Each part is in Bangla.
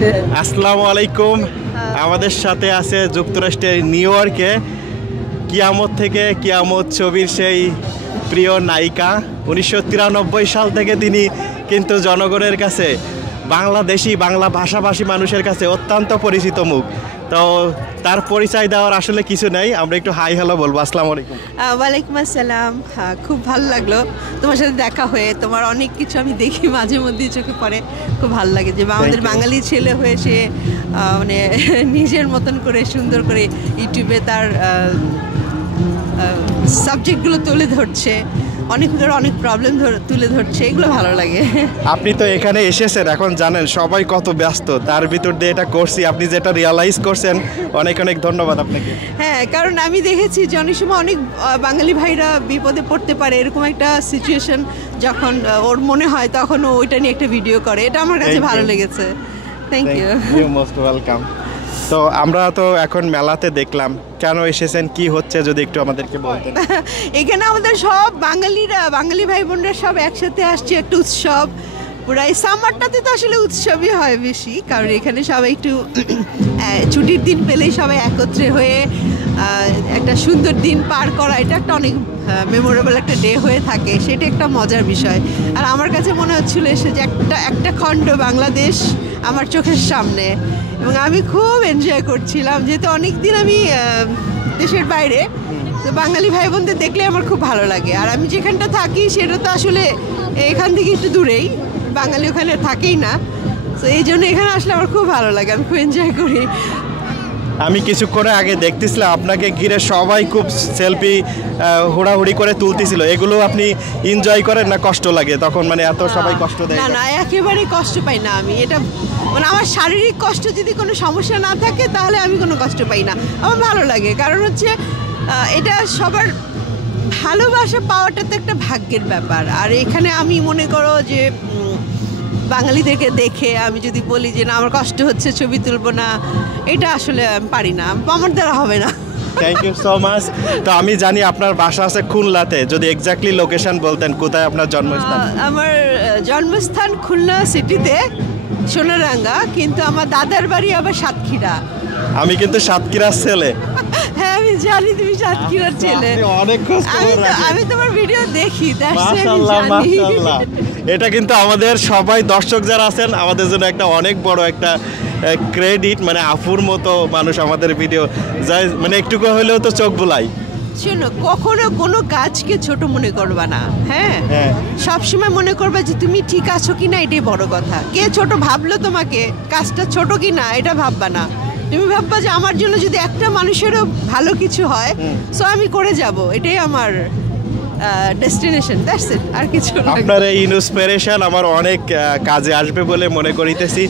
আসছে। আসসালামু আলাইকুম। আমাদের সাথে আছে যুক্তরাষ্ট্রের নিউ ইয়র্কে কিয়ামত থেকে কিয়ামত ছবির সেই প্রিয় নায়িকা। 1993 সাল থেকে তিনি কিন্তু জনগণের কাছে বাংলাদেশি বাংলা ভাষাভাষী মানুষের কাছে অত্যন্ত পরিচিত মুখ। তো তার পরিচয় দেওয়ার আসলে কিছু নেই, আমরা একটু হাই হ্যালো বলবো। আসসালামু আলাইকুম। ওয়ালাইকুম আসসালাম। হ্যাঁ, খুব ভালো লাগলো তোমার সাথে দেখা হয়ে। তোমার অনেক কিছু আমি দেখি মাঝে মধ্যে চোখে পড়ে, খুব ভালো লাগে যে আমাদের বাঙালি ছেলে হয়ে সে মানে নিজের মতন করে সুন্দর করে ইউটিউবে তার সাবজেক্টগুলো তুলে ধরছে, অনেক প্রবলেম তুলে ধরছে, এগুলো ভালো লাগে। আপনি তো এখানে এসেছেন, এখন জানেন সবাই কত ব্যস্ত, তার ভিতর দিয়ে এটা করছি, আপনি যেটা রিয়ালাইজ করছেন অনেক অনেক ধন্যবাদ আপনাকে। হ্যাঁ, কারণ আমি দেখেছি যে অনেক সময় অনেক বাঙালি ভাইরা বিপদে পড়তে পারে, এরকম একটা সিচুয়েশন যখন ওর মনে হয় তখন ও ওইটা নিয়ে একটা ভিডিও করে, এটা আমার কাছে ভালো লেগেছে। Thank you, most welcome. তো আমরা তো এখন মেলাতে দেখলাম, কেন এসেছেন, কি হচ্ছে যদি একটু আমাদেরকে বলতেন। এখানে আমাদের সব বাঙালি ভাই বোনরা সব একসাথে আসছে, একটা উৎসব পুরো। এই সামারটাতে তো আসলে উৎসবই হয় বেশি, কারণ এখানে সবাই একটু ছুটির দিন পেলেই সবাই একত্রে হয়ে একটা সুন্দর দিন পার করা, এটা একটা অনেক মেমোরেবল একটা ডে হয়ে থাকে, সেটা একটা মজার বিষয়। আর আমার কাছে মনে হচ্ছিল এসে যে একটা খণ্ড বাংলাদেশ আমার চোখের সামনে, এবং আমি খুব এনজয় করছিলাম, যেহেতু অনেক দিন আমি দেশের বাইরে, তো বাঙালি ভাই বোনদের দেখলে আমার খুব ভালো লাগে। আর আমি যেখানটা থাকি সেটা তো আসলে এখান থেকে একটু দূরেই, বাঙালি ওখানে থাকেই না, তো এই জন্য এখানে আসলে আমার খুব ভালো লাগে, আমি খুব এনজয় করি। আমি কিছুক্ষণ আগে দেখতেছিলাম আপনাকে ঘিরে সবাই খুব সেলফি হুড়াহুড়ি করে তুলতেছিল, এগুলো আপনি এনজয় করেন না কষ্ট লাগে তখন, মানে এত সবাই কষ্ট দেয়? না না, একেবারেই কষ্ট পাই না আমি। এটা মানে আমার শারীরিক কষ্ট যদি কোনো সমস্যা না থাকে তাহলে আমি কোনো কষ্ট পাই না, আমার ভালো লাগে। কারণ হচ্ছে এটা সবার ভালোবাসা পাওয়াটা তো একটা ভাগ্যের ব্যাপার। আর এখানে আমি মনে করো যে বাঙালিদেরকে দেখে আমি যদি বলি যে না আমার কষ্ট হচ্ছে, ছবি তুলবো না, এটা আসলে আমি পারি না, আমার দ্বারা হবে না। Thank you so much. তো আমি জানি আপনার বাসা আছে খুলনাতে, যদি এক্স্যাক্টলি লোকেশন বলতেন কোথায় আপনার জন্মস্থান। আমার জন্মস্থান খুলনা সিটিতে সোনারাঙ্গা, কিন্তু আমার দাদার বাড়ি আবার সাতক্ষীরা। আমি কিন্তু সাতক্ষীরার ছেলে। হ্যাঁ, আমি জানি তুমি সাতক্ষীরার ছেলে, আমি তোমার ভিডিও দেখি। মাশাআল্লাহ মাশাআল্লাহ। এটা কিন্তু আমাদের সবাই দর্শক যারা আছেন আমাদের জন্য একটা অনেক বড় একটা ক্রেডিট, মানে আফুর মতো মানুষ আমাদের ভিডিও যাই, মানে একটুকু হলেও তো চোখ বুলাই। শোনো, কখনো কোনো কাজকে ছোট মনে করবা না। হ্যাঁ, সবসময় মনে করবা যে তুমি ঠিক আছো কিনা, এটাই বড় কথা। কে ছোট ভাবলো তোমাকে, কাজটা ছোট কিনা এটা ভাববা না, তুমি ভাববা যে আমার জন্য যদি একটা মানুষেরও ভালো কিছু হয় সো আমি করে যাব, এটাই আমার ডেস্টিনেশন, দ্যাটস ইট, আর কিছু না। আপনার এই ইন্সপিরেশন আমার অনেক কাজে আসবে বলে মনে করিতেছি।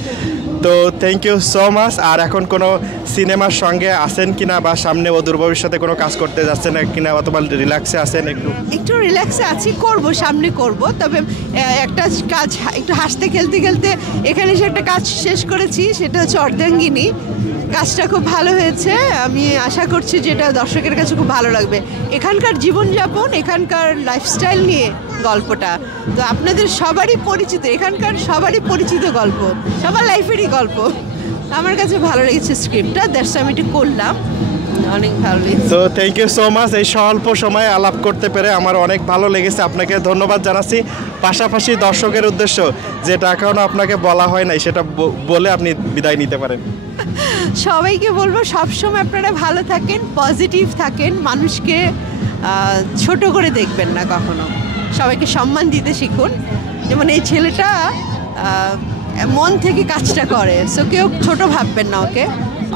তো থ্যাংক ইউ সো মাচ। আর এখন কোনো সিনেমার সঙ্গে আছেন কিনা, বা সামনে অদূর ভবিষ্যতে কোনো কাজ করতে যাচ্ছেন কিনা, অথবা রিল্যাক্সে আছেন? একটু রিল্যাক্সে আছি, করব, সামনে করব। তবে একটা কাজ একটু হাসতে খেলতে খেলতে এখানে এসে একটা কাজ শেষ করেছি, সেটা হচ্ছে অর্ধাঙ্গিনী। কাজটা খুব ভালো হয়েছে, আমি আশা করছি যেটা দর্শকের কাছে খুব ভালো লাগবে। এখানকার জীবনযাপন, এখানকার লাইফস্টাইল নিয়ে গল্পটা, তো আপনাদের সবারই পরিচিত, এখানকার সবারই পরিচিত গল্প, সবার লাইফেরই গল্প। আমার কাছে ভালো লেগেছে স্ক্রিপ্টটা, দ্যাটস আমি এটা করলাম, অনেক ভালো লেগেছে। তো থ্যাংক ইউ সো মাচ। এই স্বল্প সময়ে আলাপ করতে পেরে আমার অনেক ভালো লেগেছে, আপনাকে ধন্যবাদ জানাচ্ছি। পাশাপাশি দর্শকের উদ্দেশ্য যেটা এখনও আপনাকে বলা হয় নাই সেটা বলে আপনি বিদায় নিতে পারেন। সবাইকে বলবো সবসময় আপনারা ভালো থাকেন, পজিটিভ থাকেন, মানুষকে ছোট করে দেখবেন না কখনো, সবাইকে সম্মান দিতে শিখুন। যেমন এই ছেলেটা মন থেকে কাজটা করে, সো কেউ ছোট ভাববেন না ওকে,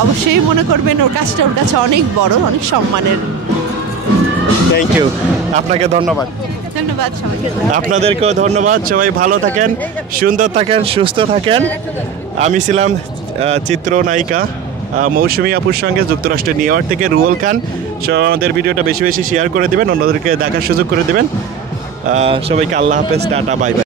অবশ্যই মনে করবেন ওর কাজটা ওর কাছে অনেক বড়, অনেক সম্মানের। থ্যাংক ইউ, আপনাকে ধন্যবাদ। ধন্যবাদ সবাইকে, আপনাদেরকেও ধন্যবাদ। সবাই ভালো থাকেন, সুন্দর থাকেন, সুস্থ থাকেন। আমি ছিলাম চিত্রনায়িকা মৌসুমী আপুর সঙ্গে যুক্তরাষ্ট্রের নিউ ইয়র্ক থেকে রুহুল খান। আমাদের ভিডিওটা বেশি বেশি শেয়ার করে দেবেন, অন্যদেরকে দেখার সুযোগ করে দেবেন। সবাইকে আল্লাহ হাফেজ, টাটা, বাই বাই।